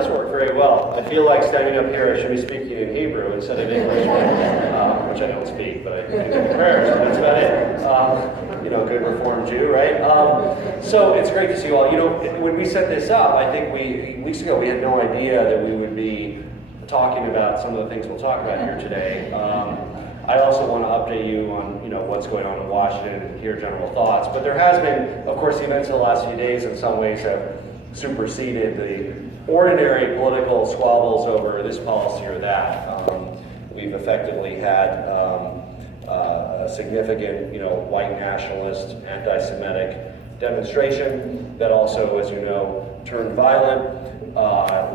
This worked very well. I feel like standing up here, I should be speaking in Hebrew instead of English, which I don't speak, but I can do prayers, and that's about it. Good Reformed Jew, right? So it's great to see you all. When we set this up, I think weeks ago we had no idea that we would be talking about some of the things we'll talk about here today. I also want to update you on what's going on in Washington and hear general thoughts. But there has been, of course, the events of the last few days in some ways have superseded the ordinary political squabbles over this policy or that. We've effectively had a significant, white nationalist, anti-Semitic demonstration that also, as you know, turned violent.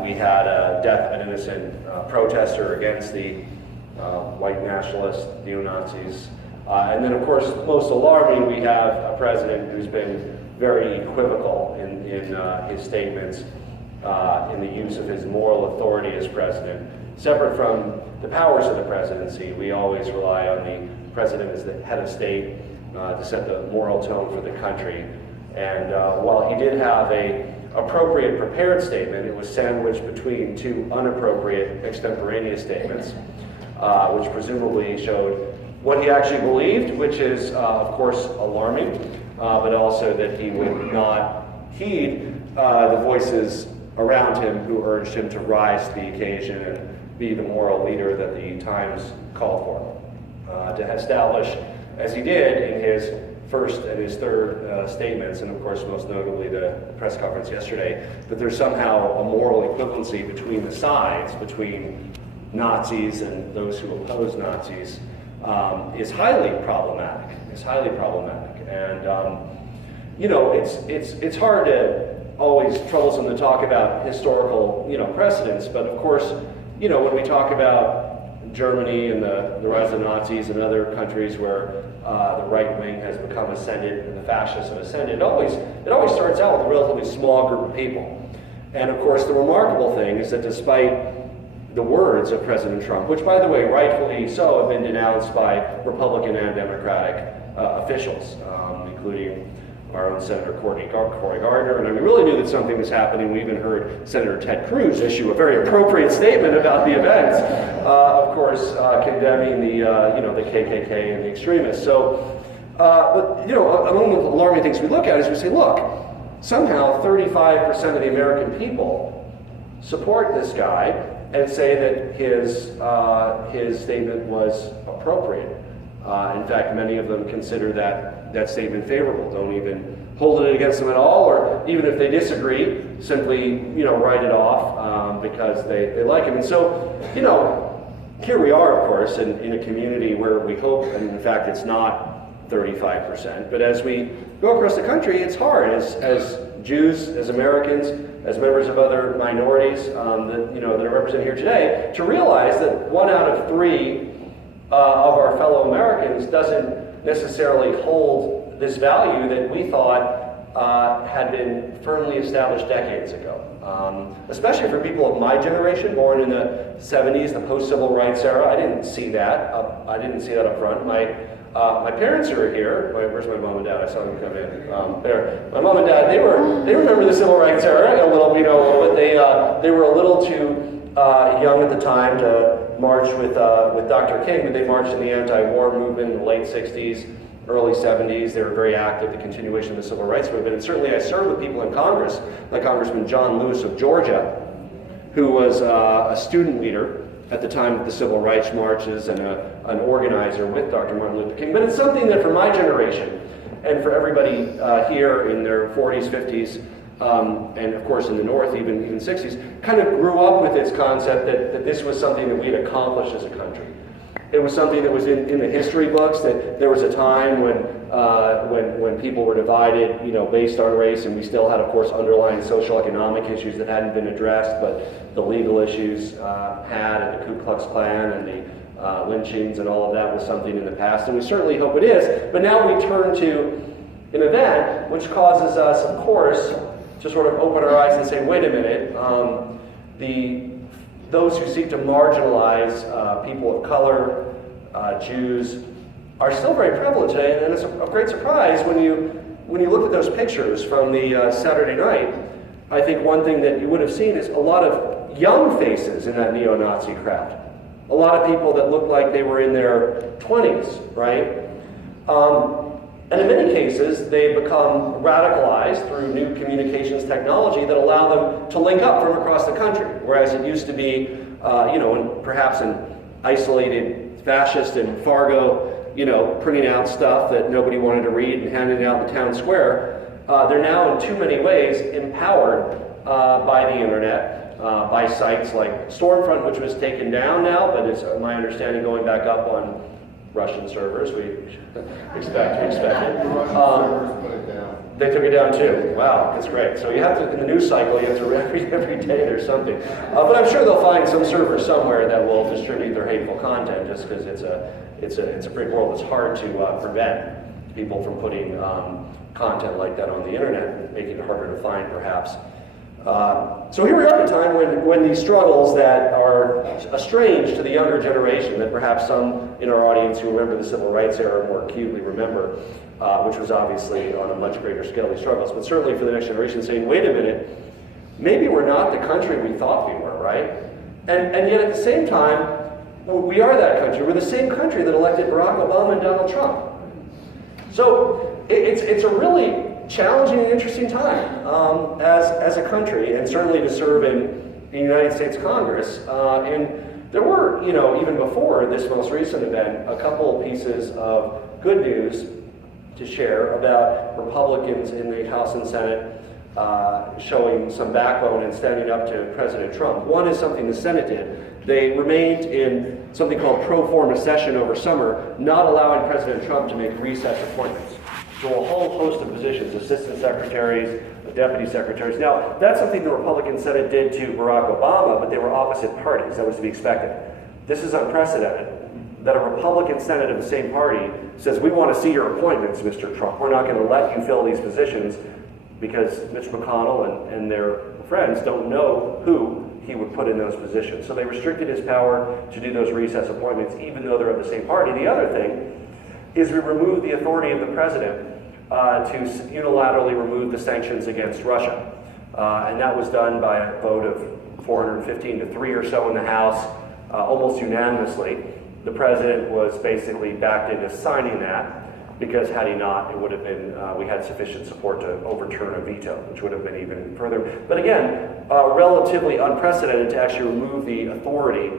We had a death of an innocent protester against the white nationalists, neo-Nazis. And then, of course, most alarming, we have a president who's been very equivocal in his statements in the use of his moral authority as president. Separate from the powers of the presidency, we always rely on the president as the head of state to set the moral tone for the country. And while he did have an appropriate prepared statement, it was sandwiched between two inappropriate extemporaneous statements, which presumably showed what he actually believed, which is, of course, alarming, but also that he would not heed the voices around him who urged him to rise to the occasion and be the moral leader that the times called for. To establish, as he did in his first and his third statements, and of course most notably the press conference yesterday, that there's somehow a moral equivalency between the sides, between Nazis and those who oppose Nazis, is highly problematic. It's highly problematic, and it's hard to always troublesome to talk about historical precedents, but of course when we talk about Germany and the rise of Nazis and other countries where the right wing has become ascendant and the fascists have ascended, it always starts out with a relatively small group of people. And of course the remarkable thing is that despite the words of President Trump, which by the way rightfully so have been denounced by Republican and Democratic officials, including our own Senator Cory Gardner, and we really knew that something was happening. We even heard Senator Ted Cruz issue a very appropriate statement about the events, of course, condemning the KKK and the extremists. So, but among the alarming things we look at is we say, look, somehow 35% of the American people support this guy and say that his statement was appropriate. In fact, many of them consider that statement favorable, don't even hold it against them at all, or even if they disagree, simply write it off because they like him. And so, here we are, of course, in a community where we hope, and in fact it's not 35%, but as we go across the country, it's hard as Jews, as Americans, as members of other minorities that are represented here today, to realize that 1 out of 3 of our fellow Americans doesn't necessarily hold this value that we thought had been firmly established decades ago. Especially for people of my generation, born in the 70s, the post-civil rights era. I didn't see that. I didn't see that up front. My parents are here. Where's my mom and dad? I saw them come in. There. My mom and dad, they remember the civil rights era a little, but they were a little too young at the time to march with Dr. King, but they marched in the anti-war movement in the late 60s, early 70s. They were very active, the continuation of the civil rights movement. And certainly I served with people in Congress, like Congressman John Lewis of Georgia, who was a student leader at the time of the civil rights marches and an organizer with Dr. Martin Luther King. But it's something that for my generation, and for everybody here in their 40s, 50s, and of course in the North, even in the 60s, kind of grew up with this concept that this was something that we had accomplished as a country. It was something that was in the history books, that there was a time when people were divided, based on race, and we still had, of course, underlying social economic issues that hadn't been addressed, but the legal issues had, and the Ku Klux Klan and the lynchings and all of that was something in the past, and we certainly hope it is. But now we turn to an event which causes us, of course, to sort of open our eyes and say, wait a minute, those who seek to marginalize people of color, Jews, are still very prevalent today, and it's a great surprise when you look at those pictures from the Saturday night I think one thing that you would have seen is a lot of young faces in that neo-Nazi crowd. A lot of people that looked like they were in their 20s, right? And in many cases, they become radicalized through new communications technology that allow them to link up from across the country, whereas it used to be, perhaps an isolated fascist in Fargo, printing out stuff that nobody wanted to read and handing it out in the town square. They're now in too many ways empowered by the internet, by sites like Stormfront, which was taken down now, but it's my understanding going back up on Russian servers. We expect it. They took it down too. Wow, that's great. So you have to, in the news cycle, you have to every day there's something. But I'm sure they'll find some server somewhere that will distribute their hateful content, just because it's a great world. It's hard to prevent people from putting content like that on the internet, making it harder to find, perhaps. So here we are at a time when these struggles that are strange to the younger generation, that perhaps some in our audience who remember the civil rights era more acutely remember, which was obviously on a much greater scale, these struggles, but certainly for the next generation saying, wait a minute, maybe we're not the country we thought we were, right? And yet at the same time, we are that country. We're the same country that elected Barack Obama and Donald Trump. So it's a really challenging and interesting time as a country, and certainly to serve in the United States Congress. And there were, even before this most recent event, a couple of pieces of good news to share about Republicans in the House and Senate showing some backbone and standing up to President Trump. One is something the Senate did. They remained in something called pro forma session over summer, not allowing President Trump to make recess appointments to a whole host of positions, assistant secretaries, deputy secretaries. Now, that's something the Republican Senate did to Barack Obama, but they were opposite parties. That was to be expected. This is unprecedented, that a Republican Senate of the same party says, we want to see your appointments, Mr. Trump. We're not going to let you fill these positions because Mitch McConnell and their friends don't know who he would put in those positions. So they restricted his power to do those recess appointments, even though they're of the same party. The other thing is we removed the authority of the president to unilaterally remove the sanctions against Russia. And that was done by a vote of 415 to 3 or so in the House, almost unanimously. The president was basically backed into signing that, because had he not, it would have been, we had sufficient support to overturn a veto, which would have been even further. But again, relatively unprecedented to actually remove the authority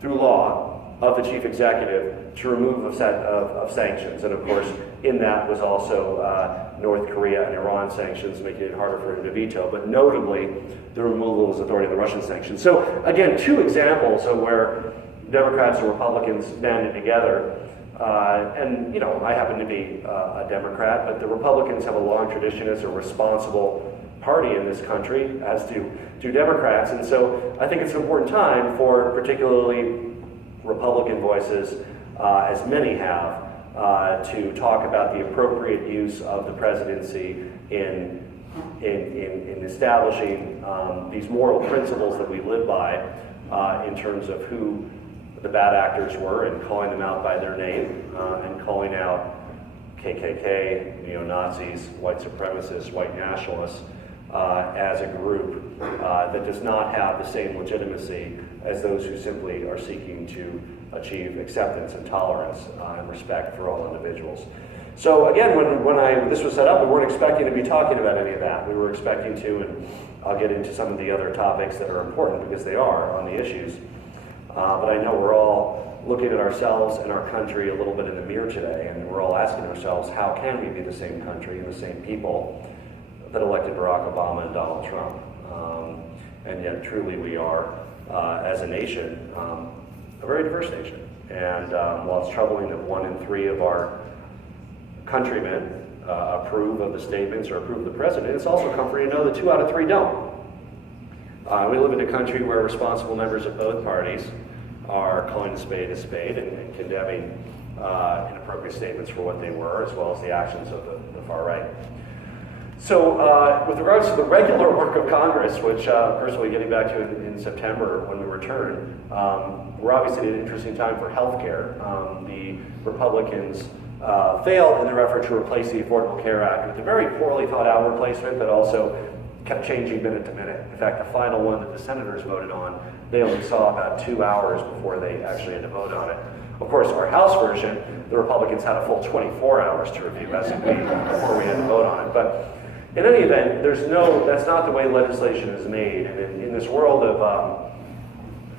through law of the chief executive to remove a set of sanctions. And of course, in that was also North Korea and Iran sanctions, making it harder for him to veto, but notably the removal of his authority of the Russian sanctions. So again, two examples of where Democrats and Republicans banded together. I happen to be a Democrat, but the Republicans have a long tradition as a responsible party in this country, as do Democrats. And so I think it's an important time for particularly Republican voices, as many have, to talk about the appropriate use of the presidency in establishing these moral principles that we live by in terms of who the bad actors were and calling them out by their name and calling out KKK, neo-Nazis, white supremacists, white nationalists as a group that does not have the same legitimacy as those who simply are seeking to achieve acceptance and tolerance and respect for all individuals. So again, when this was set up, we weren't expecting to be talking about any of that. We were expecting to, and I'll get into some of the other topics that are important because they are on the issues. But I know we're all looking at ourselves and our country a little bit in the mirror today, and we're all asking ourselves, how can we be the same country and the same people that elected Barack Obama and Donald Trump? And yet truly we are, as a nation, a very diverse nation. And while it's troubling that 1 in 3 of our countrymen approve of the statements or approve of the president, it's also comforting to know that 2 out of 3 don't. We live in a country where responsible members of both parties are calling a spade and condemning inappropriate statements for what they were, as well as the actions of the far right. So with regards to the regular work of Congress, which personally getting back to in September when we return, we're obviously at an interesting time for healthcare. The Republicans failed in their effort to replace the Affordable Care Act with a very poorly thought out replacement that also kept changing minute to minute. In fact, the final one that the senators voted on, they only saw about 2 hours before they actually had to vote on it. Of course, our House version, the Republicans had a full 24 hours to review before we had to vote on it. But in any event, that's not the way legislation is made. And in this world of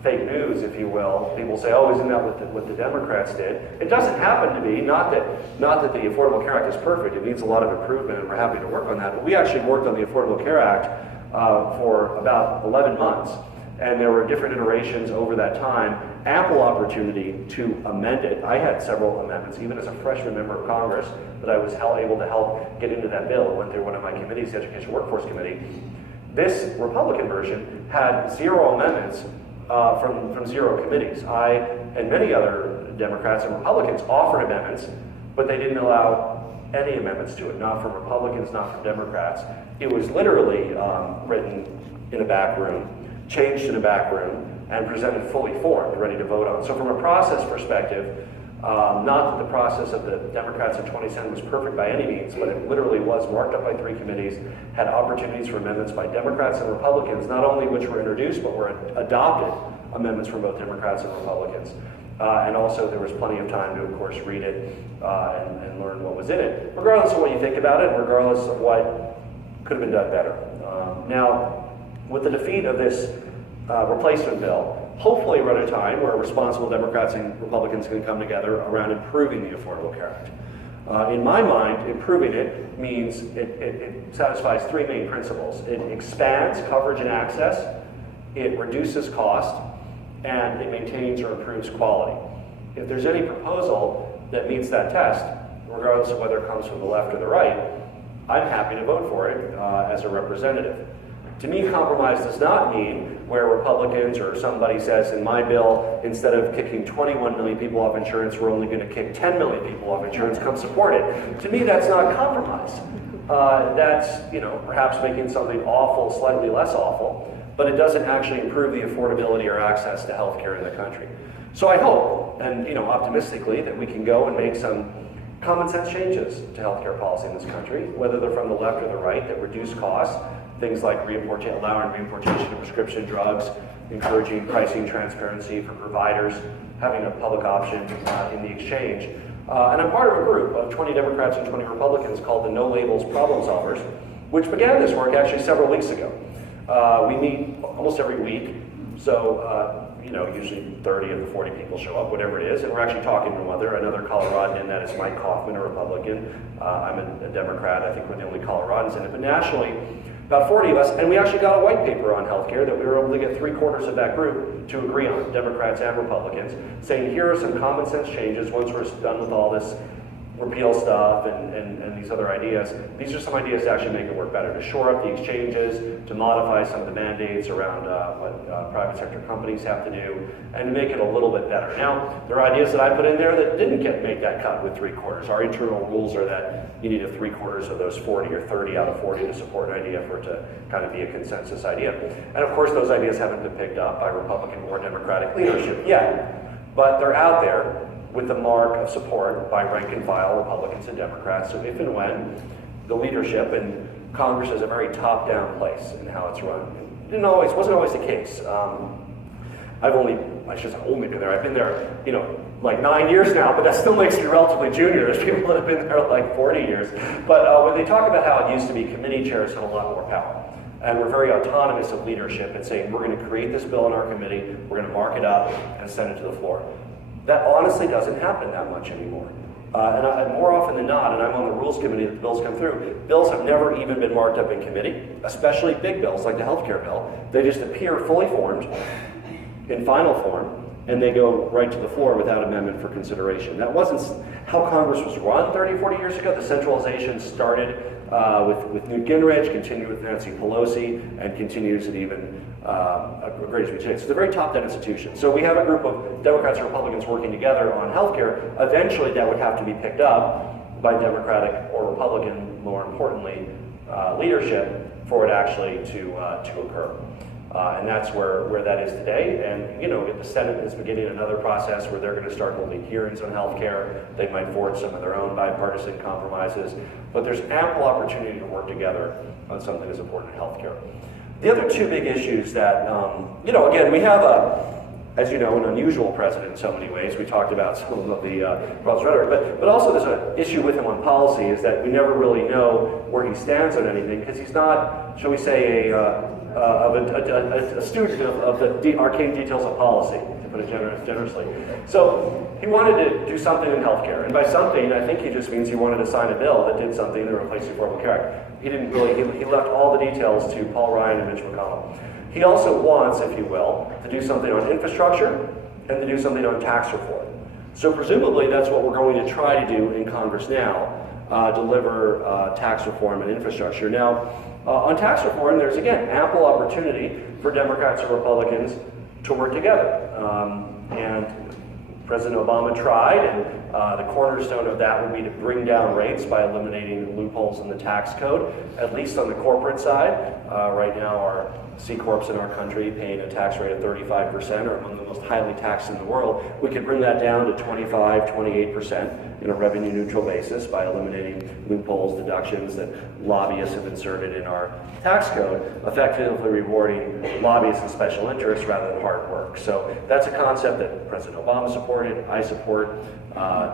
fake news, if you will, people say, oh, isn't that what the Democrats did? It doesn't happen to be, not that the Affordable Care Act is perfect. It needs a lot of improvement, and we're happy to work on that. But we actually worked on the Affordable Care Act for about 11 months. And there were different iterations over that time, ample opportunity to amend it. I had several amendments, even as a freshman member of Congress, that I was able to help get into that bill. It went through one of my committees, the Education Workforce Committee. This Republican version had 0 amendments from 0 committees. I and many other Democrats and Republicans offered amendments, but they didn't allow any amendments to it, not from Republicans, not from Democrats. It was literally written in a back room, changed in a back room, and presented fully formed, ready to vote on. So from a process perspective, not that the process of the Democrats in 2010 was perfect by any means, but it literally was marked up by 3 committees, had opportunities for amendments by Democrats and Republicans, not only which were introduced, but were adopted amendments from both Democrats and Republicans. And also there was plenty of time to, of course, read it and learn what was in it, regardless of what you think about it, regardless of what could have been done better. Now, with the defeat of this replacement bill, hopefully we're at a time where responsible Democrats and Republicans can come together around improving the Affordable Care Act. In my mind, improving it means it satisfies 3 main principles. It expands coverage and access, it reduces cost, and it maintains or improves quality. If there's any proposal that meets that test, regardless of whether it comes from the left or the right, I'm happy to vote for it as a representative. To me, compromise does not mean where Republicans or somebody says, in my bill, instead of kicking 21 million people off insurance, we're only going to kick 10 million people off insurance, come support it. To me, that's not compromise. That's, perhaps making something awful slightly less awful, but it doesn't actually improve the affordability or access to health care in the country. So I hope, and optimistically, that we can go and make some common sense changes to healthcare policy in this country, whether they're from the left or the right, that reduce costs. Things like allowing reimportation of prescription drugs, encouraging pricing transparency for providers, having a public option in the exchange. And I'm part of a group of 20 Democrats and 20 Republicans called the No Labels Problem Solvers, which began this work actually several weeks ago. We meet almost every week, so usually 30 of the 40 people show up, whatever it is, and we're actually talking to another Coloradan in that is Mike Kaufman, a Republican. I'm a Democrat. I think we're the only Coloradans in it, but nationally, about 40 of us, and we actually got a white paper on healthcare that we were able to get 3/4 of that group to agree on, Democrats and Republicans, saying here are some common sense changes once we're done with all this repeal stuff and these other ideas. These are some ideas to actually make it work better, to shore up the exchanges, to modify some of the mandates around what private sector companies have to do, and to make it a little bit better. Now, there are ideas that I put in there that didn't make that cut with 3/4. Our internal rules are that you need a 3/4 of those 40 or 30 out of 40 to support an idea for it to kind of be a consensus idea. And of course, those ideas haven't been picked up by Republican or Democratic leadership yet, but they're out there with the mark of support by rank and file Republicans and Democrats. So if and when the leadership and Congress is a very top-down place in how it's run. It wasn't always the case. I shouldn't only been there. I've been there, like 9 years now, but that still makes me relatively junior. There's people that have been there like 40 years. But when they talk about how it used to be, committee chairs had a lot more power. And we're very autonomous of leadership and saying, we're going to create this bill in our committee, we're going to mark it up and send it to the floor. That honestly doesn't happen that much anymore. And more often than not, and I'm on the rules committee that the bills come through, bills have never even been marked up in committee, especially big bills like the healthcare bill. They just appear fully formed, in final form, and they go right to the floor without amendment for consideration. That wasn't how Congress was run 30, 40 years ago. The centralization started with Newt Gingrich, continued with Nancy Pelosi, and continues at even a great as we say. So it's a very top-down institution. So we have a group of Democrats and Republicans working together on healthcare. Eventually, that would have to be picked up by Democratic or Republican, more importantly, leadership for it actually to occur. And that's where that is today. And, you know, the Senate is beginning another process where they're going to start holding hearings on health care. They might forge some of their own bipartisan compromises. But there's ample opportunity to work together on something as important as health care. The other two big issues that, you know, again, we have as you know, an unusual president in so many ways. We talked about some of the problems rhetoric, but also there's an issue with him on policy is that we never really know where he stands on anything because he's not, shall we say, a student of the arcane details of policy, to put it generously. So he wanted to do something in healthcare, and by something, I think he just means he wanted to sign a bill that did something to replace the Affordable Care Act. He didn't really, he left all the details to Paul Ryan and Mitch McConnell. He also wants, if you will, to do something on infrastructure and to do something on tax reform. So presumably that's what we're going to try to do in Congress now, deliver tax reform and infrastructure. Now, on tax reform, there's again ample opportunity for Democrats and Republicans to work together. And President Obama tried, and the cornerstone of that would be to bring down rates by eliminating loopholes in the tax code, at least on the corporate side. Right now, our C Corps in our country paying a tax rate of 35% are among the most highly taxed in the world. We could bring that down to 25, 28% in a revenue neutral basis by eliminating loopholes, deductions that lobbyists have inserted in our tax code, effectively rewarding lobbyists and special interests rather than hard work. So that's a concept that President Obama supported, I support.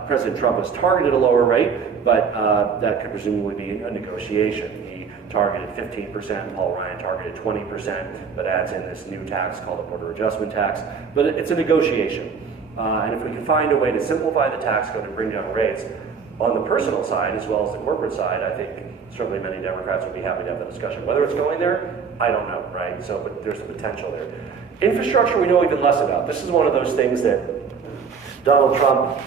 President Trump has targeted a lower rate, but that could presumably be a negotiation. He targeted 15%, Paul Ryan targeted 20%, that adds in this new tax called the border adjustment tax. But it's a negotiation. And if we can find a way to simplify the tax code and bring down rates on the personal side as well as the corporate side, I think certainly many Democrats would be happy to have the discussion. Whether it's going there, I don't know, right? So, but there's the potential there. Infrastructure we know even less about. This is one of those things that Donald Trump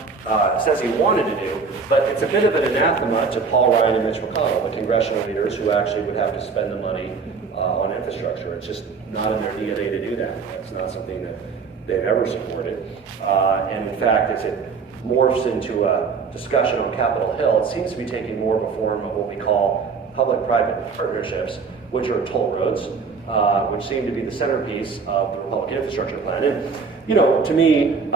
says he wanted to do, but it's a bit of an anathema to Paul Ryan and Mitch McConnell, the congressional leaders who actually would have to spend the money on infrastructure. It's just not in their DNA to do that. That's not something that they've ever supported. And in fact, as it morphs into a discussion on Capitol Hill, it seems to be taking more of a form of what we call public-private partnerships, which are toll roads, which seem to be the centerpiece of the Republican infrastructure plan. And, you know, to me,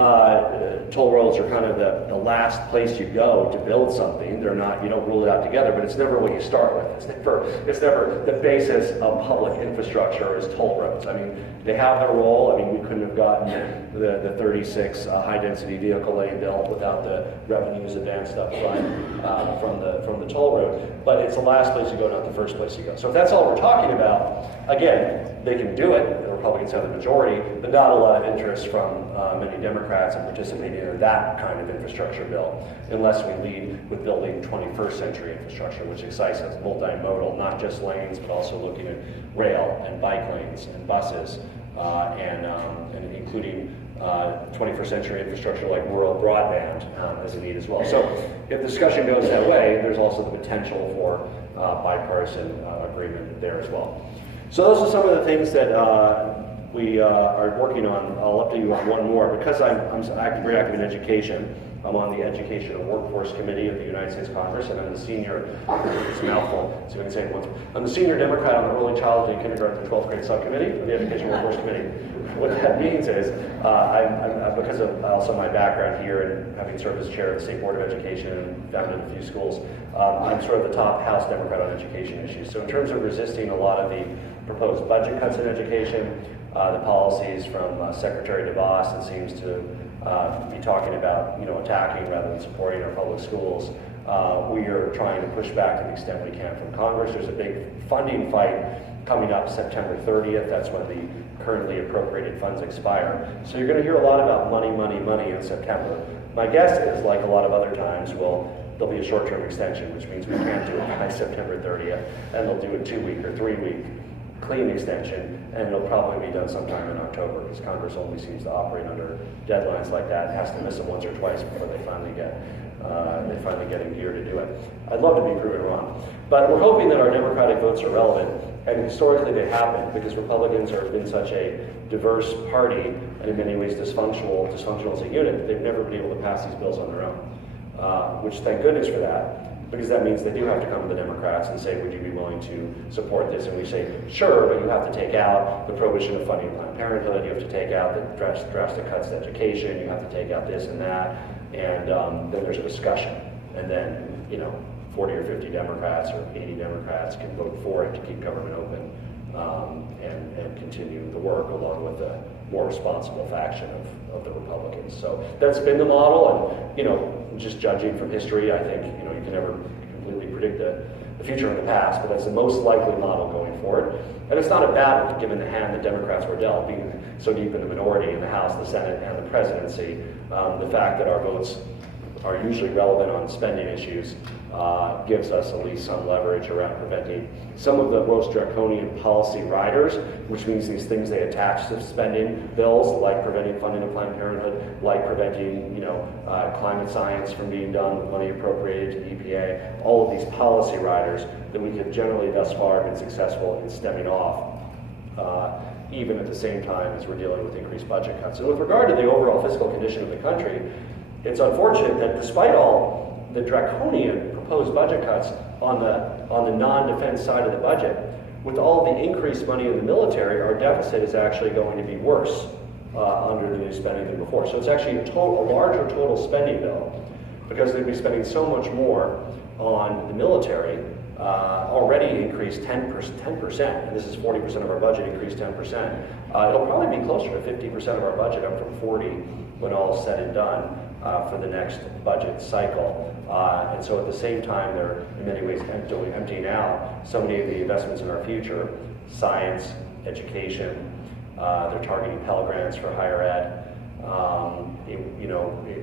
toll roads are kind of the last place you go to build something. They're not, you don't rule it out together, but it's never what you start with. It's never the basis of public infrastructure is toll roads. I mean, they have their role. I mean, we couldn't have gotten the 36 high-density vehicle lane built without the revenues advanced up front from the toll road. But it's the last place you go, not the first place you go. So if that's all we're talking about, again, they can do it. The Republicans have the majority, but not a lot of interest from many Democrats in participating in that kind of infrastructure bill, unless we lead with building 21st century infrastructure, which excites us, multimodal, not just lanes, but also looking at rail and bike lanes and buses, and including 21st century infrastructure like rural broadband as a need as well. So if the discussion goes that way, there's also the potential for bipartisan agreement there as well. So those are some of the things that we are working on. I'll update you on one more. Because I'm very active in education, I'm on the Education and Workforce Committee of the United States Congress, and I'm the senior, it's a mouthful, so I can say it once. I'm the senior Democrat on the Early Childhood and Kindergarten to 12th Grade Subcommittee of the Education and Workforce Committee. What that means is, I'm because of also my background here and having served as chair of the State Board of Education and founded a few schools, I'm sort of the top House Democrat on education issues. So in terms of resisting a lot of the proposed budget cuts in education, the policies from Secretary DeVos that seems to be talking about, you know, attacking rather than supporting our public schools. We are trying to push back to the extent we can from Congress. There's a big funding fight coming up September 30th. That's when the currently appropriated funds expire. So you're going to hear a lot about money, money, money in September. My guess is, like a lot of other times, there'll be a short-term extension, which means we can't do it by September 30th, and they'll do a 2-week or 3-week clean extension, and it'll probably be done sometime in October, because Congress only seems to operate under deadlines like that. It has to miss them once or twice before they finally get in gear to do it. I'd love to be proven wrong. But we're hoping that our Democratic votes are relevant, and historically they haven't, because Republicans have been such a diverse party, and in many ways dysfunctional as a unit, that they've never been able to pass these bills on their own, which thank goodness for that. because that means they do have to come to the Democrats and say, would you be willing to support this? And we say, sure, but you have to take out the prohibition of funding Planned Parenthood, you have to take out the drastic cuts to education, you have to take out this and that, and then there's a discussion. And then, 40 or 50 Democrats or 80 Democrats can vote for it to keep government open and continue the work along with the more responsible faction of the Republicans. So that's been the model, and just judging from history, I think you can never completely predict the future and the past, but that's the most likely model going forward. And it's not a bad one, given the hand the Democrats were dealt, being so deep in the minority in the House, the Senate, and the presidency. The fact that our votes are usually relevant on spending issues gives us at least some leverage around preventing some of the most draconian policy riders, which means these things they attach to spending bills, like preventing funding of Planned Parenthood, like preventing climate science from being done with money appropriated to the EPA, all of these policy riders that we have generally thus far been successful in stemming off, even at the same time as we're dealing with increased budget cuts. And with regard to the overall fiscal condition of the country, it's unfortunate that despite all the draconian proposed budget cuts on the non-defense side of the budget, with all the increased money in the military, our deficit is actually going to be worse under the new spending than before. So it's actually a larger total spending bill, because they'd be spending so much more on the military, already increased 10%, and this is 40% of our budget, increased 10%. It'll probably be closer to 50% of our budget, up from 40 when all is said and done for the next budget cycle. And so at the same time, they're in many ways emptying out so many of the investments in our future, science, education. They're targeting Pell Grants for higher ed.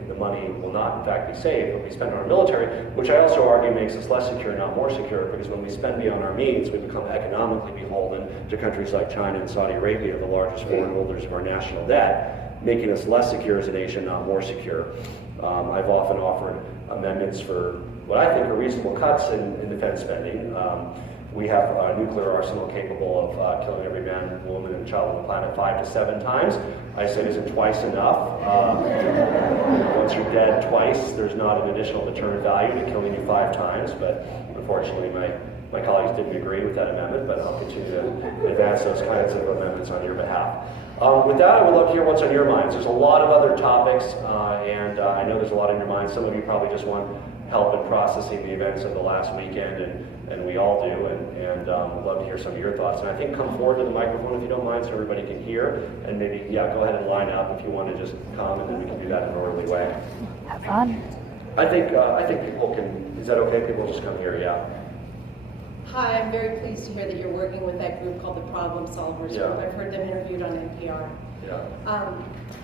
The money will not, in fact, be saved, but be spent on our military, which I also argue makes us less secure, not more secure, because when we spend beyond our means, we become economically beholden to countries like China and Saudi Arabia, the largest foreign holders of our national debt, making us less secure as a nation, not more secure. I've often offered amendments for what I think are reasonable cuts in defense spending. We have a nuclear arsenal capable of killing every man, woman, and child on the planet 5 to 7 times. I said, isn't twice enough? Once you're dead twice, there's not an additional deterrent value to killing you 5 times, but unfortunately my colleagues didn't agree with that amendment, but I'll continue to advance those kinds of amendments on your behalf. With that, I would love to hear what's on your minds. There's a lot of other topics, and I know there's a lot on your minds. Some of you probably just want help in processing the events of the last weekend, and we all do, and would love to hear some of your thoughts. And I think come forward to the microphone if you don't mind, so everybody can hear, and maybe, go ahead and line up if you want to just come, and then we can do that in an orderly way. Have fun. I think people can, is that okay? People just come here, yeah. Hi, I'm very pleased to hear that you're working with that group called the Problem Solvers Group. I've heard them interviewed on NPR. Yeah.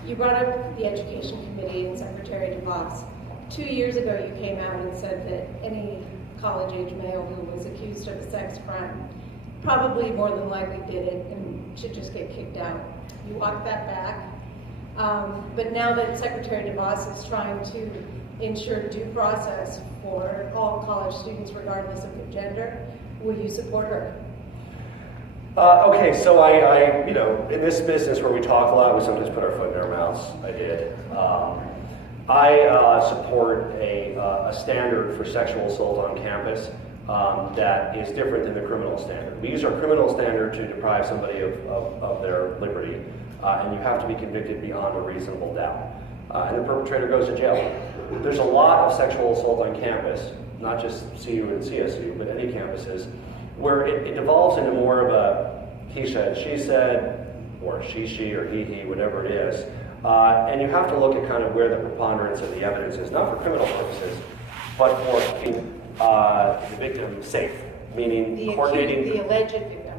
You brought up the Education Committee and Secretary DeVos. 2 years ago, you came out and said that any college-age male who was accused of a sex crime probably more than likely did it and should just get kicked out. You walked that back. But now that Secretary DeVos is trying to ensure due process for all college students regardless of their gender, will you support her? Okay, so I in this business where we talk a lot, we sometimes put our foot in our mouths. I did. I support a standard for sexual assault on campus that is different than the criminal standard. We use our criminal standard to deprive somebody of their liberty, and you have to be convicted beyond a reasonable doubt. And the perpetrator goes to jail. There's a lot of sexual assault on campus, not just CU and CSU, but any campuses, where it devolves into more of a he said, she said, or she, or he, whatever it is. And you have to look at kind of where the preponderance of the evidence is, not for criminal purposes, but for keeping the victim safe, meaning coordinating. The alleged victim.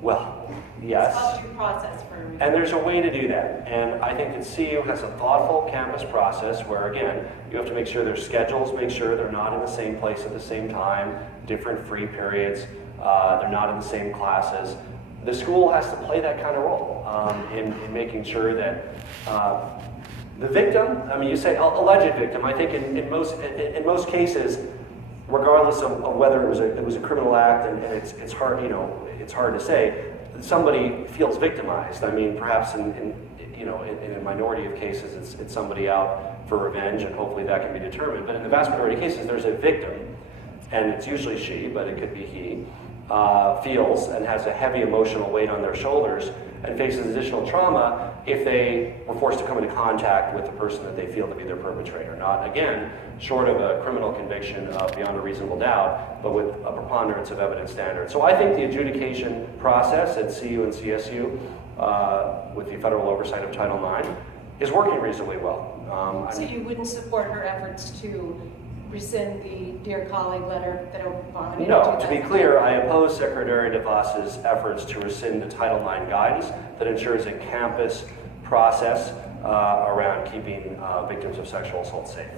Well, yes. It's due process for everyone. And there's a way to do that. And I think that CU has a thoughtful campus process where, again, you have to make sure their schedules, make sure they're not in the same place at the same time, different free periods, they're not in the same classes. The school has to play that kind of role in making sure that the victim, I mean, you say alleged victim, I think in most cases, regardless of whether it was a criminal act, and it's hard, it's hard to say, somebody feels victimized. I mean, perhaps in a minority of cases, it's somebody out for revenge, and hopefully that can be determined. But in the vast majority of cases, there's a victim, and it's usually she, but it could be he, feels and has a heavy emotional weight on their shoulders and faces additional trauma if they were forced to come into contact with the person that they feel to be their perpetrator. Not, again, short of a criminal conviction beyond a reasonable doubt, but with a preponderance of evidence standard. So I think the adjudication process at CU and CSU, with the federal oversight of Title IX, is working reasonably well. So you wouldn't support her efforts to rescind the Dear Colleague letter that opened bond? No, to be clear, I oppose Secretary DeVos's efforts to rescind the Title IX guidance that ensures a campus process around keeping victims of sexual assault safe.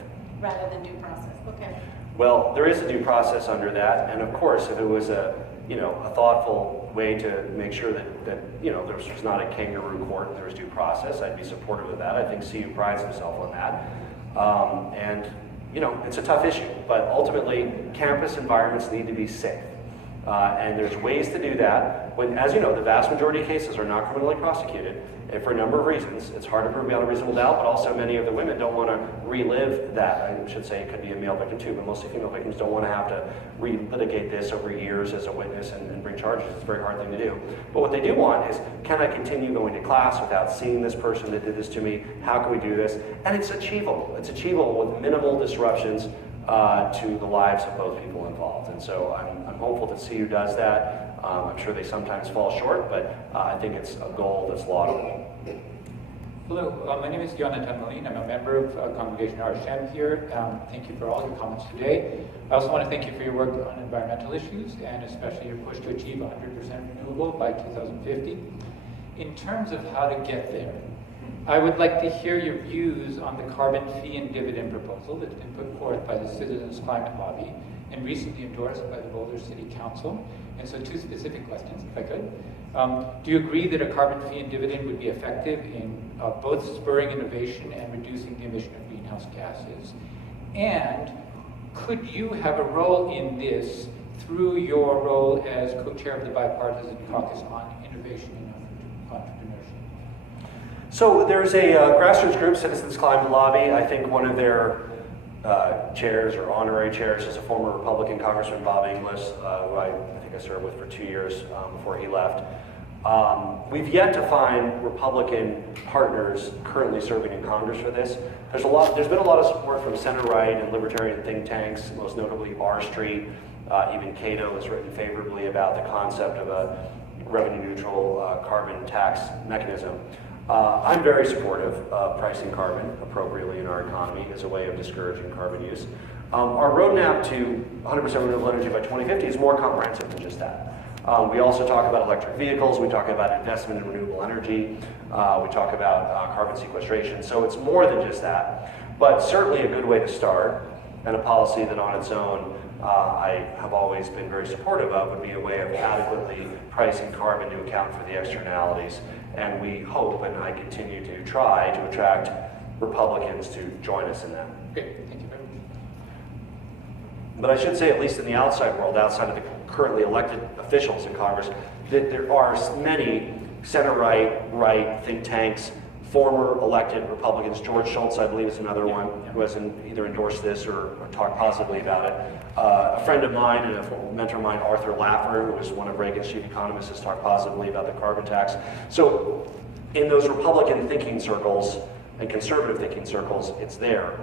Rather than due process, okay. Well, there is a due process under that, and of course, if it was a thoughtful way to make sure that there was not a kangaroo court and there was due process, I'd be supportive of that. I think CU prides himself on that, and it's a tough issue, but ultimately, campus environments need to be safe. And there's ways to do that. When, as you know, the vast majority of cases are not criminally prosecuted, and for a number of reasons. It's hard to prove beyond a reasonable doubt, but also many of the women don't want to relive that. I should say it could be a male victim too, but mostly female victims don't want to have to relitigate this over years as a witness and bring charges. It's a very hard thing to do. But what they do want is, can I continue going to class without seeing this person that did this to me? How can we do this? And it's achievable. It's achievable with minimal disruptions to the lives of both people involved. And so I'm hopeful that CU does that. I'm sure they sometimes fall short, but I think it's a goal that's laudable. Hello, my name is Jonathan Moline. I'm a member of Congregation RSM here. Thank you for all your comments today. I also want to thank you for your work on environmental issues and especially your push to achieve 100% renewable by 2050. In terms of how to get there, I would like to hear your views on the carbon fee and dividend proposal that's been put forth by the Citizens Climate Lobby and recently endorsed by the Boulder City Council. And so 2 specific questions, if I could. Do you agree that a carbon fee and dividend would be effective in both spurring innovation and reducing the emission of greenhouse gases? And could you have a role in this through your role as co-chair of the Bipartisan Caucus on Innovation and Entrepreneurship? So there's a grassroots group, Citizens Climate Lobby. I think one of their chairs or honorary chairs is a former Republican Congressman, Bob Inglis, who I think I served with for 2 years before he left. We've yet to find Republican partners currently serving in Congress for this. There's been a lot of support from center-right and libertarian think tanks, most notably R Street. Even Cato has written favorably about the concept of a revenue-neutral carbon tax mechanism. I'm very supportive of pricing carbon appropriately in our economy as a way of discouraging carbon use. Our roadmap to 100% renewable energy by 2050 is more comprehensive than just that. We also talk about electric vehicles, we talk about investment in renewable energy, we talk about carbon sequestration, so it's more than just that. But certainly a good way to start, and a policy that on its own I have always been very supportive of, would be a way of adequately pricing carbon to account for the externalities. And we hope, and I continue to try, to attract Republicans to join us in that. Great, thank you very much. But I should say, at least in the outside world, outside of the currently elected officials in Congress, that there are many center-right think tanks, former elected Republicans. George Shultz, I believe, is another one who has either endorsed this or talked positively about it. A friend of mine and a former mentor of mine, Arthur Laffer, who was one of Reagan's chief economists, has talked positively about the carbon tax. So in those Republican thinking circles and conservative thinking circles, it's there.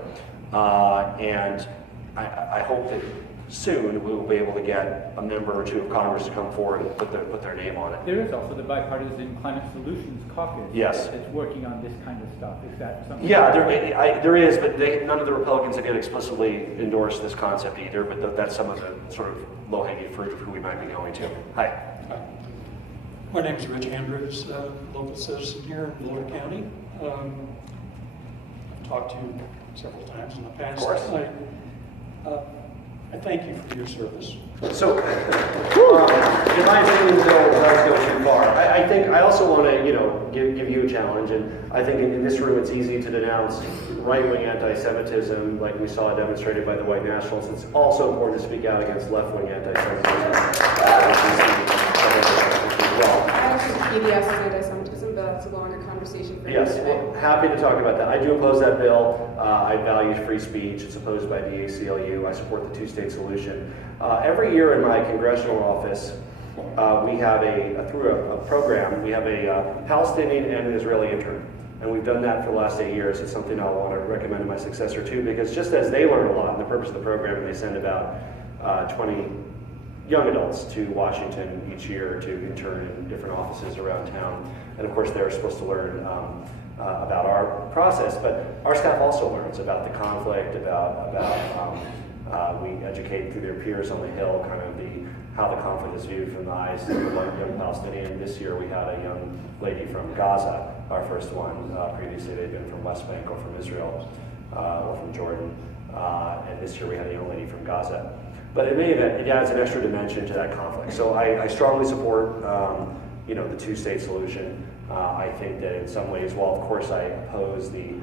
And I hope that soon we will be able to get a member or two of Congress to come forward and put their name on it. There is also the Bipartisan Climate Solutions Caucus Yes. that's working on this kind of stuff. Is that something? Yeah, there is, but none of the Republicans have yet explicitly endorsed this concept either, but that's some of the sort of low-hanging fruit of who we might be going to. Hi. My name is Rich Andrews, local citizen here in Boulder County. I've talked to you several times in the past. Of course. I thank you for your service. So, in my opinion, Bill does go too far. I also want to, give you a challenge, and I think in this room it's easy to denounce right-wing anti-Semitism, like we saw demonstrated by the white nationalists. It's also important to speak out against left-wing anti-Semitism. I actually PDS is anti-Semitism, but that's a longer conversation for Yes, well, happy to talk about that. I do oppose that bill. I value free speech. It's opposed by the ACLU. I support the two-state solution. Every year in my congressional office, we have through a program, we have a Palestinian and an Israeli intern. And we've done that for the last 8 years. It's something I'll want to recommend to my successor too, because just as they learn a lot, and the purpose of the program, and they send about 20 young adults to Washington each year to intern in different offices around town. And of course, they're supposed to learn about our process, but our staff also learns about the conflict, we educate through their peers on the Hill kind of how the conflict is viewed from the eyes of the young Palestinian. This year we had a young lady from Gaza, our first one. Previously they'd been from West Bank or from Israel or from Jordan. And this year we had a young lady from Gaza. But in any event, it adds an extra dimension to that conflict. So I strongly support the two-state solution. I think that in some ways, while of course I oppose the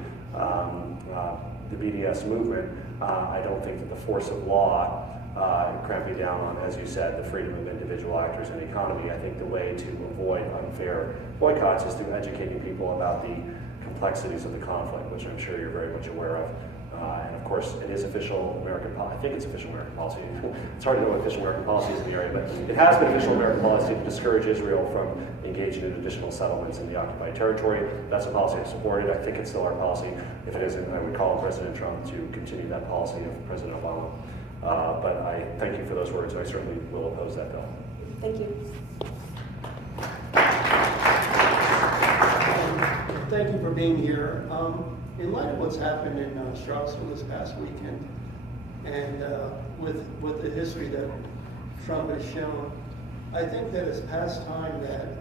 BDS movement, I don't think that the force of law cramping down on, as you said, the freedom of individual actors in the economy. I think the way to avoid unfair boycotts is through educating people about the complexities of the conflict, which I'm sure you're very much aware of. And of course, it is official American policy. I think it's official American policy. It's hard to know what official American policy is in the area, but it has been official American policy to discourage Israel from engaging in additional settlements in the occupied territory. That's a policy I supported. I think it's still our policy. If it isn't, I would call on President Trump to continue that policy of President Obama. But I thank you for those words. I certainly will oppose that bill. Thank you. Thank you for being here. In light of what's happened in Charlottesville this past weekend, and with the history that Trump has shown, I think that it's past time that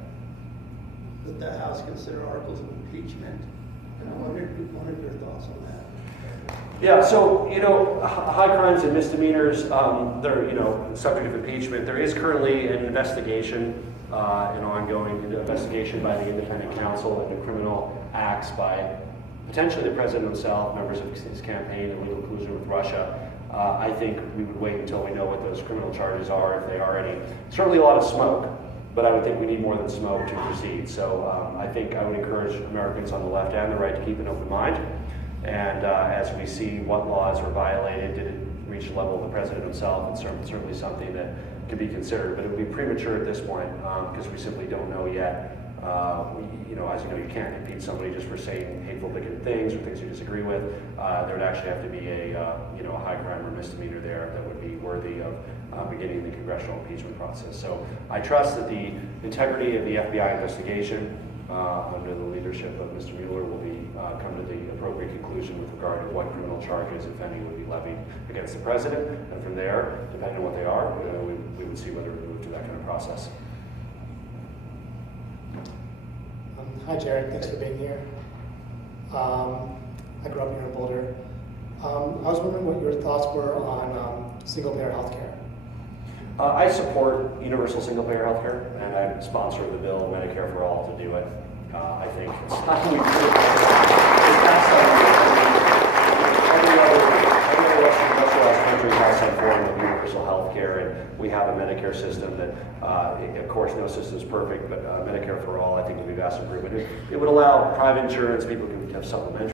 the House consider articles of impeachment. And I wondered your thoughts on that. Yeah, so, high crimes and misdemeanors, they're, subject of impeachment. There is currently an investigation, an ongoing investigation by the independent counsel into criminal acts by potentially the president himself, members of his campaign, and legal collusion with Russia. I think we would wait until we know what those criminal charges are, if they are any. Certainly a lot of smoke, but I would think we need more than smoke to proceed. So I think I would encourage Americans on the left and the right to keep an open mind. And as we see what laws were violated, did it reach the level of the president himself? It's certainly something that could be considered, but it would be premature at this point because we simply don't know yet. As you know, you can't impeach somebody just for saying hateful, bigoted things or things you disagree with. There would actually have to be a high crime or misdemeanor there that would be worthy of beginning the congressional impeachment process. So I trust that the integrity of the FBI investigation under the leadership of Mr. Mueller will come to the appropriate conclusion with regard to what criminal charges, if any, would be levied against the president. And from there, depending on what they are, we would see whether we move to that kind of process. Hi, Jared. Thanks for being here. I grew up here in Boulder. I was wondering what your thoughts were on single-payer health care. I support universal single-payer health care, and I'm sponsor of the bill, Medicare for All, to do it. I think it's not we every industrialized country has some form of universal health care, and we have a Medicare system that, of course, no system is perfect, but Medicare for All, I think, would be vast improvement. It would allow private insurance, people can have supplementary